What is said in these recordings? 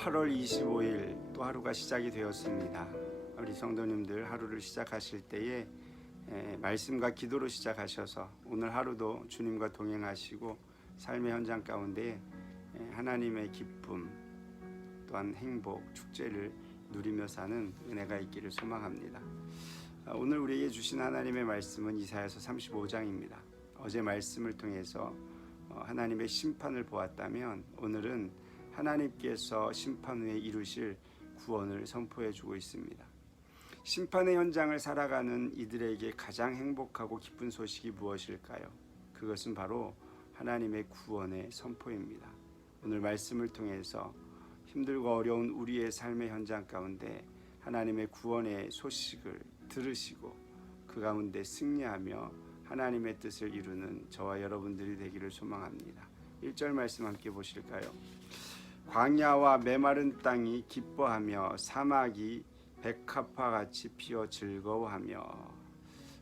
8월 25일 또 하루가 시작이 되었습니다. 우리 성도님들 하루를 시작하실 때에 말씀과 기도로 시작하셔서 오늘 하루도 주님과 동행하시고 삶의 현장 가운데 하나님의 기쁨 또한 행복, 축제를 누리며 사는 은혜가 있기를 소망합니다. 오늘 우리에게 주신 하나님의 말씀은 이사야서 35장입니다. 어제 말씀을 통해서 하나님의 심판을 보았다면 오늘은 하나님께서 심판 후에 이루실 구원을 선포해 주고 있습니다. 심판의 현장을 살아가는 이들에게 가장 행복하고 기쁜 소식이 무엇일까요? 그것은 바로 하나님의 구원의 선포입니다. 오늘 말씀을 통해서 힘들고 어려운 우리의 삶의 현장 가운데 하나님의 구원의 소식을 들으시고 그 가운데 승리하며 하나님의 뜻을 이루는 저와 여러분들이 되기를 소망합니다. 1절 말씀 함께 보실까요? 광야와 메마른 땅이 기뻐하며 사막이 백합화같이 피어 즐거워하며.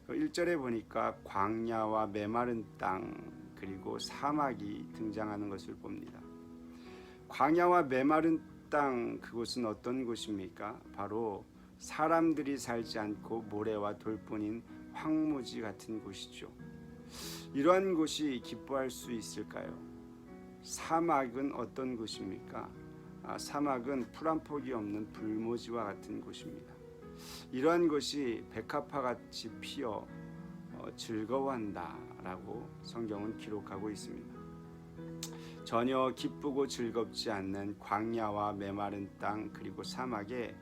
1절에 보니까 광야와 메마른 땅 그리고 사막이 등장하는 것을 봅니다. 광야와 메마른 땅, 그곳은 어떤 곳입니까? 바로 사람들이 살지 않고 모래와 돌뿐인 황무지 같은 곳이죠. 이러한 곳이 기뻐할 수 있을까요? 사막은 어떤 곳입니까? 사막은 풀 한 폭이 없는 불모지와 같은 곳입니다. 이러한 곳이 백합화같이 피어 즐거워한다라고 성경은 기록하고 있습니다. 전혀 기쁘고 즐겁지 않는 광야와 메마른 땅 그리고 사막에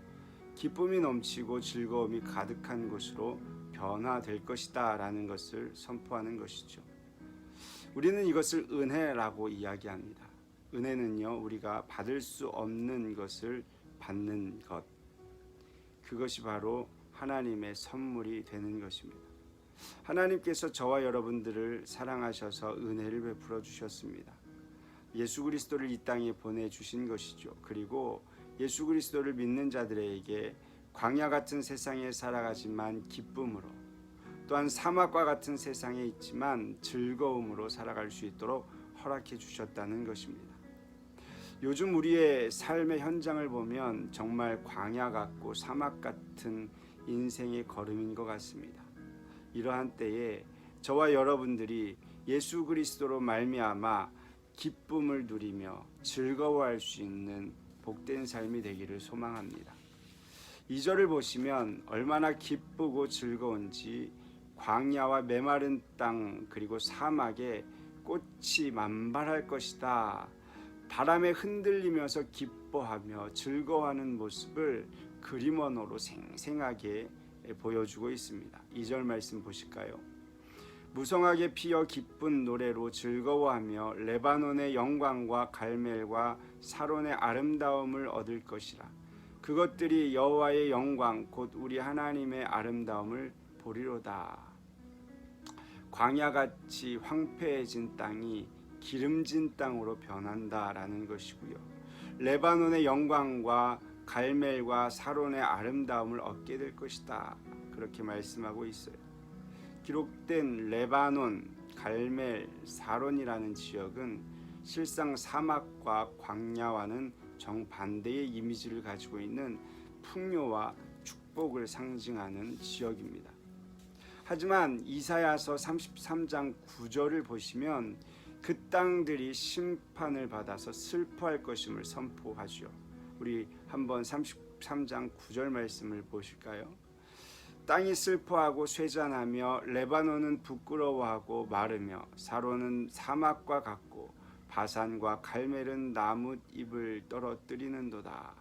기쁨이 넘치고 즐거움이 가득한 곳으로 변화될 것이다 라는 것을 선포하는 것이죠. 우리는 이것을 은혜라고 이야기합니다. 은혜는요, 우리가 받을 수 없는 것을 받는 것, 그것이 바로 하나님의 선물이 되는 것입니다. 하나님께서 저와 여러분들을 사랑하셔서 은혜를 베풀어 주셨습니다. 예수 그리스도를 이 땅에 보내주신 것이죠. 그리고 예수 그리스도를 믿는 자들에게 광야 같은 세상에 살아가지만 기쁨으로, 또한 사막과 같은 세상에 있지만 즐거움으로 살아갈 수 있도록 허락해 주셨다는 것입니다. 요즘 우리의 삶의 현장을 보면 정말 광야 같고 사막 같은 인생의 걸음인 것 같습니다. 이러한 때에 저와 여러분들이 예수 그리스도로 말미암아 기쁨을 누리며 즐거워할 수 있는 복된 삶이 되기를 소망합니다. 2절을 보시면 얼마나 기쁘고 즐거운지 광야와 메마른 땅 그리고 사막에 꽃이 만발할 것이다. 바람에 흔들리면서 기뻐하며 즐거워하는 모습을 그림 언어로 생생하게 보여주고 있습니다. 2절 말씀 보실까요? 무성하게 피어 기쁜 노래로 즐거워하며 레바논의 영광과 갈멜과 사론의 아름다움을 얻을 것이라. 그것들이 여호와의 영광 곧 우리 하나님의 아름다움을 보리로다. 광야같이 황폐해진 땅이 기름진 땅으로 변한다라는 것이고요. 레바논의 영광과 갈멜과 사론의 아름다움을 얻게 될 것이다. 그렇게 말씀하고 있어요. 기록된 레바논, 갈멜, 사론이라는 지역은 실상 사막과 광야와는 정반대의 이미지를 가지고 있는 풍요와 축복을 상징하는 지역입니다. 하지만 이사야서 33장 9절을 보시면 그 땅들이 심판을 받아서 슬퍼할 것임을 선포하죠. 우리 한번 33장 9절 말씀을 보실까요? 땅이 슬퍼하고 쇠잔하며 레바논은 부끄러워하고 마르며 사론은 사막과 같고 바산과 갈멜은 나뭇잎을 떨어뜨리는도다.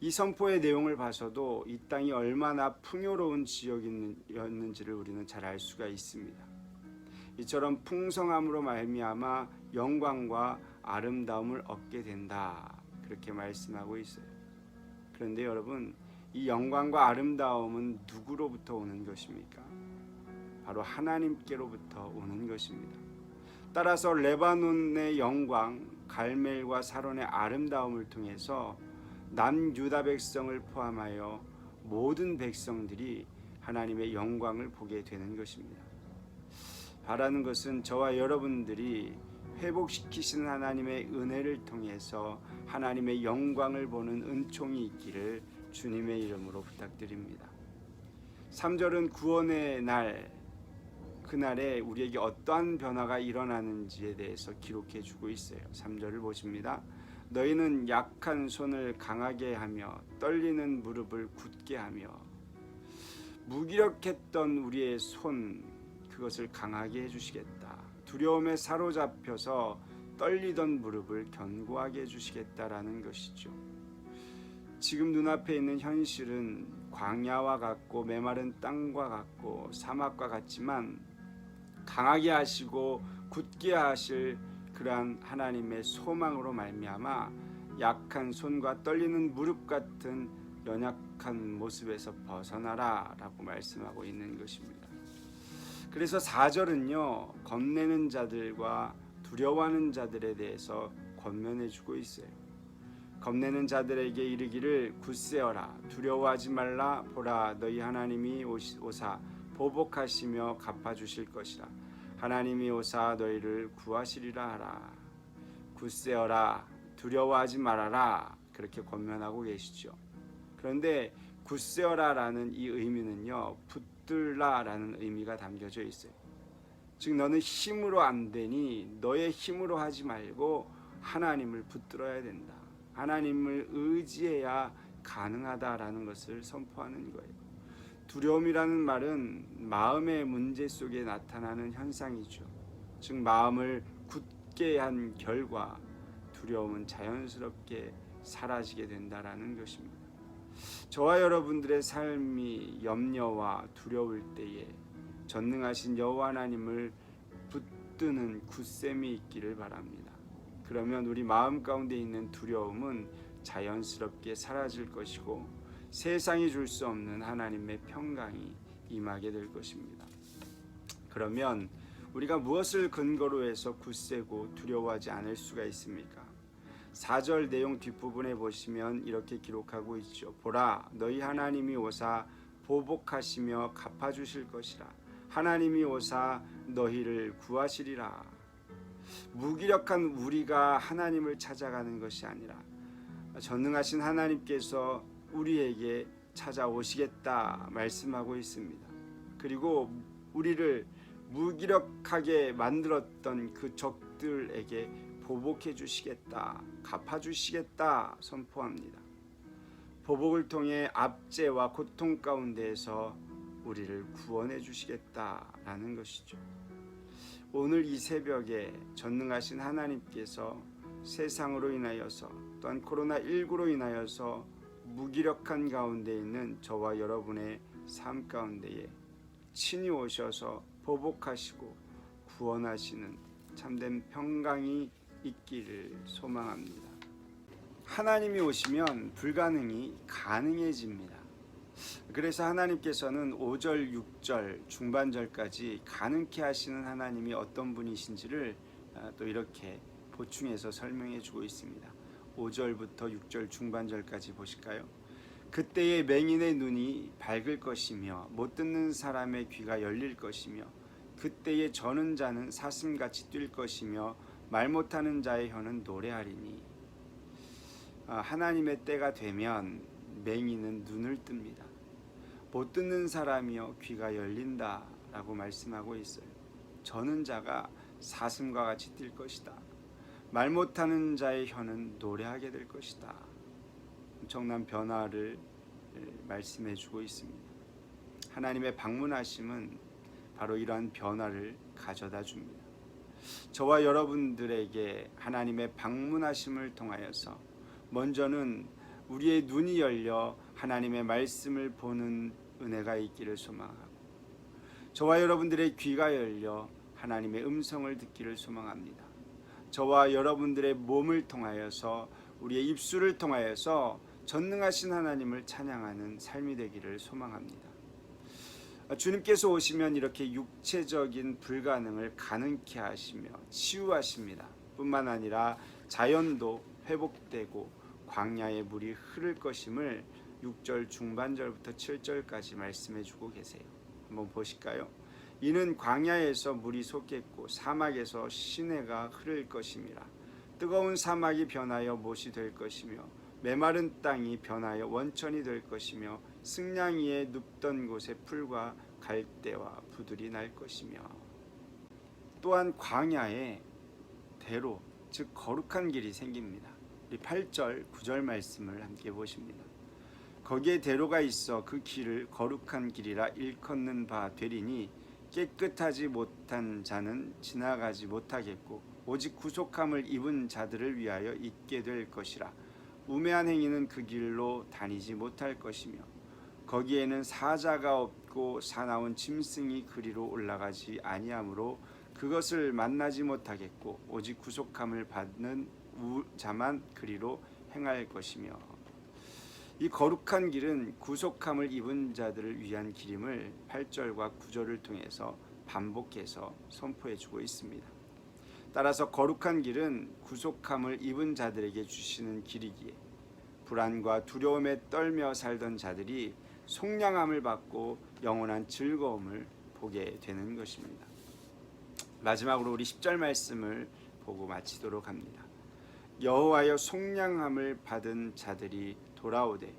이 선포의 내용을 봐서도 이 땅이 얼마나 풍요로운 지역이었는지를 우리는 잘 알 수가 있습니다. 이처럼 풍성함으로 말미암아 영광과 아름다움을 얻게 된다. 그렇게 말씀하고 있어요. 그런데 여러분, 이 영광과 아름다움은 누구로부터 오는 것입니까? 바로 하나님께로부터 오는 것입니다. 따라서 레바논의 영광, 갈멜과 사론의 아름다움을 통해서 남유다 백성을 포함하여 모든 백성들이 하나님의 영광을 보게 되는 것입니다. 바라는 것은 저와 여러분들이 회복시키시는 하나님의 은혜를 통해서 하나님의 영광을 보는 은총이 있기를 주님의 이름으로 부탁드립니다. 3절은 구원의 날, 그날에 우리에게 어떠한 변화가 일어나는지에 대해서 기록해 주고 있어요. 3절을 보십니다. 너희는 약한 손을 강하게 하며 떨리는 무릎을 굳게 하며. 무기력했던 우리의 손, 그것을 강하게 해주시겠다. 두려움에 사로잡혀서 떨리던 무릎을 견고하게 해주시겠다라는 것이죠. 지금 눈앞에 있는 현실은 광야와 같고 메마른 땅과 같고 사막과 같지만 강하게 하시고 굳게 하실 그러한 하나님의 소망으로 말미암아 약한 손과 떨리는 무릎 같은 연약한 모습에서 벗어나라 라고 말씀하고 있는 것입니다. 그래서 4절은요, 겁내는 자들과 두려워하는 자들에 대해서 권면해 주고 있어요. 겁내는 자들에게 이르기를 굳세어라, 두려워하지 말라. 보라, 너희 하나님이 오사 보복하시며 갚아주실 것이라. 하나님이 오사 너희를 구하시리라 하라. 굳세어라, 두려워하지 말아라, 그렇게 권면하고 계시죠. 그런데 굳세어라라는 이 의미는요, 붙들라라는 의미가 담겨져 있어요. 즉 너는 힘으로 안 되니 너의 힘으로 하지 말고 하나님을 붙들어야 된다. 하나님을 의지해야 가능하다라는 것을 선포하는 거예요. 두려움이라는 말은 마음의 문제 속에 나타나는 현상이죠. 즉 마음을 굳게 한 결과 두려움은 자연스럽게 사라지게 된다라는 것입니다. 저와 여러분들의 삶이 염려와 두려울 때에 전능하신 여호와 하나님을 붙드는 굳셈이 있기를 바랍니다. 그러면 우리 마음 가운데 있는 두려움은 자연스럽게 사라질 것이고 세상이 줄 수 없는 하나님의 평강이 임하게 될 것입니다. 그러면 우리가 무엇을 근거로 해서 굳세고 두려워하지 않을 수가 있습니까? 4절 내용 뒷부분에 보시면 이렇게 기록하고 있죠. 보라, 너희 하나님이 오사 보복하시며 갚아주실 것이라. 하나님이 오사 너희를 구하시리라. 무기력한 우리가 하나님을 찾아가는 것이 아니라 전능하신 하나님께서 우리에게 찾아오시겠다 말씀하고 있습니다. 그리고 우리를 무기력하게 만들었던 그 적들에게 보복해 주시겠다, 갚아 주시겠다 선포합니다. 보복을 통해 압제와 고통 가운데에서 우리를 구원해 주시겠다라는 것이죠. 오늘 이 새벽에 전능하신 하나님께서 세상으로 인하여서 또한 코로나19로 인하여서 무기력한 가운데 있는 저와 여러분의 삶 가운데에 친히 오셔서 보복하시고 구원하시는 참된 평강이 있기를 소망합니다. 하나님이 오시면 불가능이 가능해집니다. 그래서 하나님께서는 5절, 6절, 중반절까지 가능케 하시는 하나님이 어떤 분이신지를 또 이렇게 보충해서 설명해 주고 있습니다. 5절부터 6절 중반절까지 보실까요? 그때의 맹인의 눈이 밝을 것이며 못 듣는 사람의 귀가 열릴 것이며 그때의 저는 자는 사슴같이 뛸 것이며 말 못하는 자의 혀는 노래하리니. 하나님의 때가 되면 맹인은 눈을 뜹니다. 못 듣는 사람이여 귀가 열린다라고 말씀하고 있어요. 저는 자가 사슴과 같이 뛸 것이다. 말 못하는 자의 혀는 노래하게 될 것이다. 엄청난 변화를 말씀해 주고 있습니다. 하나님의 방문하심은 바로 이러한 변화를 가져다 줍니다. 저와 여러분들에게 하나님의 방문하심을 통하여서 먼저는 우리의 눈이 열려 하나님의 말씀을 보는 은혜가 있기를 소망하고, 저와 여러분들의 귀가 열려 하나님의 음성을 듣기를 소망합니다. 저와 여러분들의 몸을 통하여서, 우리의 입술을 통하여서 전능하신 하나님을 찬양하는 삶이 되기를 소망합니다. 주님께서 오시면 이렇게 육체적인 불가능을 가능케 하시며 치유하십니다. 뿐만 아니라 자연도 회복되고 광야의 물이 흐를 것임을 6절 중반절부터 7절까지 말씀해 주고 계세요. 한번 보실까요? 이는 광야에서 물이 솟겠고 사막에서 시내가 흐를 것임이라. 뜨거운 사막이 변하여 못이 될 것이며 메마른 땅이 변하여 원천이 될 것이며 승냥 위에 눕던 곳에 풀과 갈대와 부들이 날 것이며. 또한 광야에 대로 즉 거룩한 길이 생깁니다. 우리 8절 9절 말씀을 함께 보십니다. 거기에 대로가 있어 그 길을 거룩한 길이라 일컫는 바 되리니 깨끗하지 못한 자는 지나가지 못하겠고 오직 구속함을 입은 자들을 위하여 있게 될 것이라. 우매한 행위는 그 길로 다니지 못할 것이며 거기에는 사자가 없고 사나운 짐승이 그리로 올라가지 아니하므로 그것을 만나지 못하겠고 오직 구속함을 받는 자만 그리로 행할 것이며. 이 거룩한 길은 구속함을 입은 자들을 위한 길임을 8절과 9절을 통해서 반복해서 선포해 주고 있습니다. 따라서 거룩한 길은 구속함을 입은 자들에게 주시는 길이기에 불안과 두려움에 떨며 살던 자들이 속량함을 받고 영원한 즐거움을 보게 되는 것입니다. 마지막으로 우리 10절 말씀을 보고 마치도록 합니다. 여호와여 속량함을 받은 자들이 돌아오되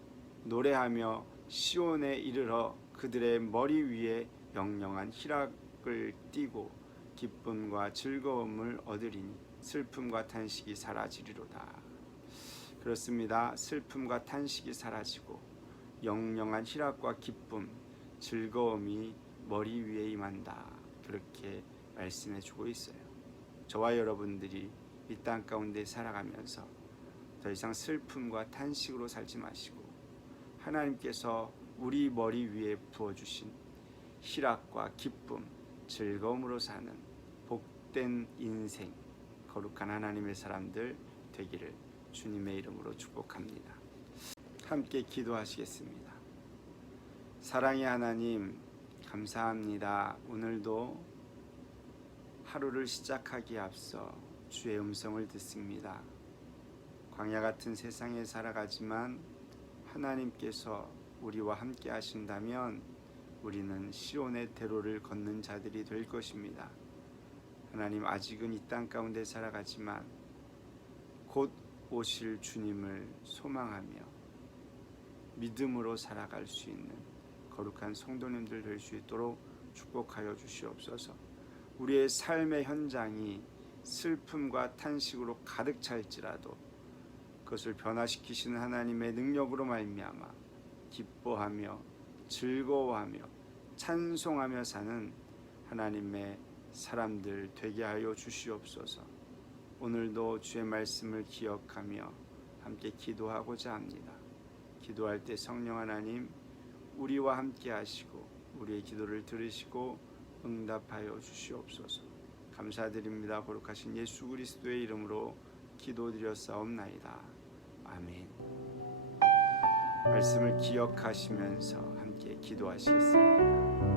노래하며 시온에 이르러 그들의 머리 위에 영영한 희락을 띠고 기쁨과 즐거움을 얻으리니 슬픔과 탄식이 사라지리로다. 그렇습니다. 슬픔과 탄식이 사라지고 영영한 희락과 기쁨, 즐거움이 머리 위에 임한다. 그렇게 말씀해 주고 있어요. 저와 여러분들이 이 땅 가운데 살아가면서 더 이상 슬픔과 탄식으로 살지 마시고 하나님께서 우리 머리 위에 부어주신 희락과 기쁨, 즐거움으로 사는 복된 인생, 거룩한 하나님의 사람들 되기를 주님의 이름으로 축복합니다. 함께 기도하시겠습니다. 사랑의 하나님, 감사합니다. 오늘도 하루를 시작하기에 앞서 주의 음성을 듣습니다. 광야 같은 세상에 살아가지만 하나님께서 우리와 함께 하신다면 우리는 시온의 대로를 걷는 자들이 될 것입니다. 하나님, 아직은 이 땅 가운데 살아가지만 곧 오실 주님을 소망하며 믿음으로 살아갈 수 있는 거룩한 성도님들 될 수 있도록 축복하여 주시옵소서. 우리의 삶의 현장이 슬픔과 탄식으로 가득 찰지라도 그것을 변화시키시는 하나님의 능력으로 말미암아 기뻐하며 즐거워하며 찬송하며 사는 하나님의 사람들 되게 하여 주시옵소서. 오늘도 주의 말씀을 기억하며 함께 기도하고자 합니다. 기도할 때 성령 하나님 우리와 함께 하시고 우리의 기도를 들으시고 응답하여 주시옵소서. 감사드립니다. 거룩하신 예수 그리스도의 이름으로 기도드렸사옵나이다. 아멘. 말씀을 기억하시면서 함께 기도하시겠습니다.